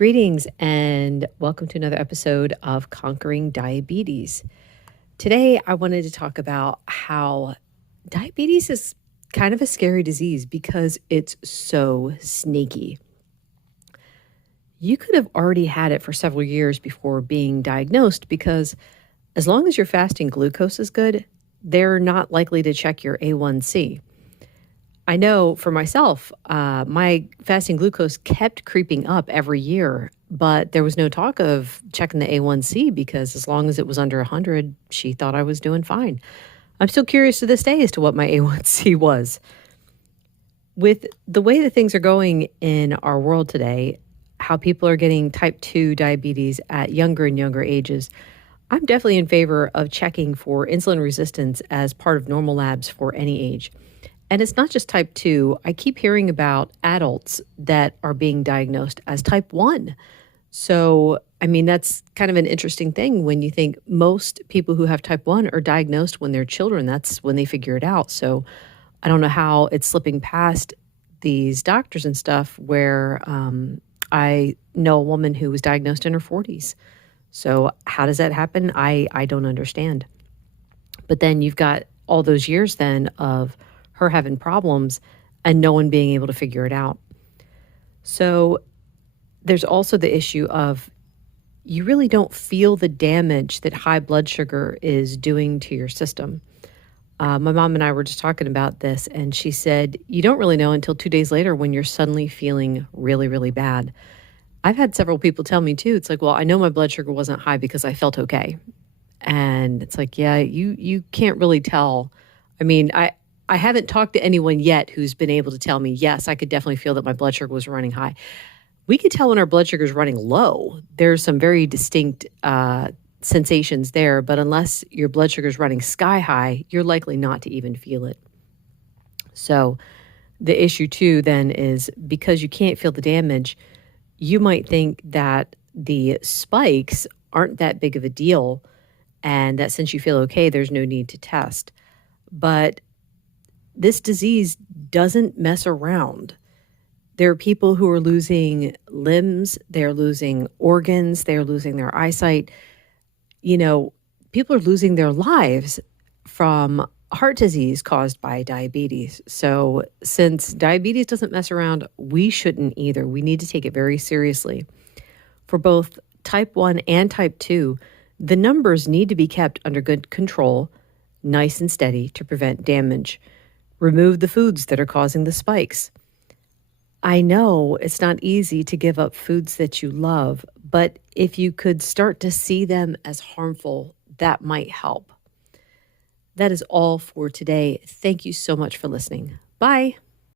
Greetings and welcome to another episode of Conquering Diabetes. Today, I wanted to talk about how diabetes is kind of a scary disease because it's so sneaky. You could have already had it for several years before being diagnosed because as long as your fasting glucose is good, they're not likely to check your A1C. I know for myself, my fasting glucose kept creeping up every year, but there was no talk of checking the A1C because as long as it was under 100, she thought I was doing fine. I'm still curious to this day as to what my A1C was. With the way that things are going in our world today, how people are getting type 2 diabetes at younger and younger ages, I'm definitely in favor of checking for insulin resistance as part of normal labs for any age. And it's not just type 2. I keep hearing about adults that are being diagnosed as type 1. So, that's kind of an interesting thing when you think most people who have type 1 are diagnosed when they're children. That's when they figure it out. So, I don't know how it's slipping past these doctors and stuff where I know a woman who was diagnosed in her 40s. So, how does that happen? I don't understand. But then you've got all those years then of her having problems and no one being able to figure it out. So there's also the issue of you really don't feel the damage that high blood sugar is doing to your system. My mom and I were just talking about this, and she said, you don't really know until 2 days later when you're suddenly feeling really, really bad. I've had several people tell me too, it's like, well, I know my blood sugar wasn't high because I felt okay. And it's like, yeah, you can't really tell. I haven't talked to anyone yet who's been able to tell me, yes, I could definitely feel that my blood sugar was running high. We could tell when our blood sugar is running low. There's some very distinct sensations there, but unless your blood sugar is running sky high, you're likely not to even feel it. So the issue too then is because you can't feel the damage, you might think that the spikes aren't that big of a deal and that since you feel okay, there's no need to test. But this disease doesn't mess around. There are people who are losing limbs, they're losing organs, they're losing their eyesight. People are losing their lives from heart disease caused by diabetes. So since diabetes doesn't mess around, we shouldn't either. We need to take it very seriously. For both type 1 and type 2, the numbers need to be kept under good control, nice and steady to prevent damage. Remove the foods that are causing the spikes. I know it's not easy to give up foods that you love, but if you could start to see them as harmful, that might help. That is all for today. Thank you so much for listening. Bye.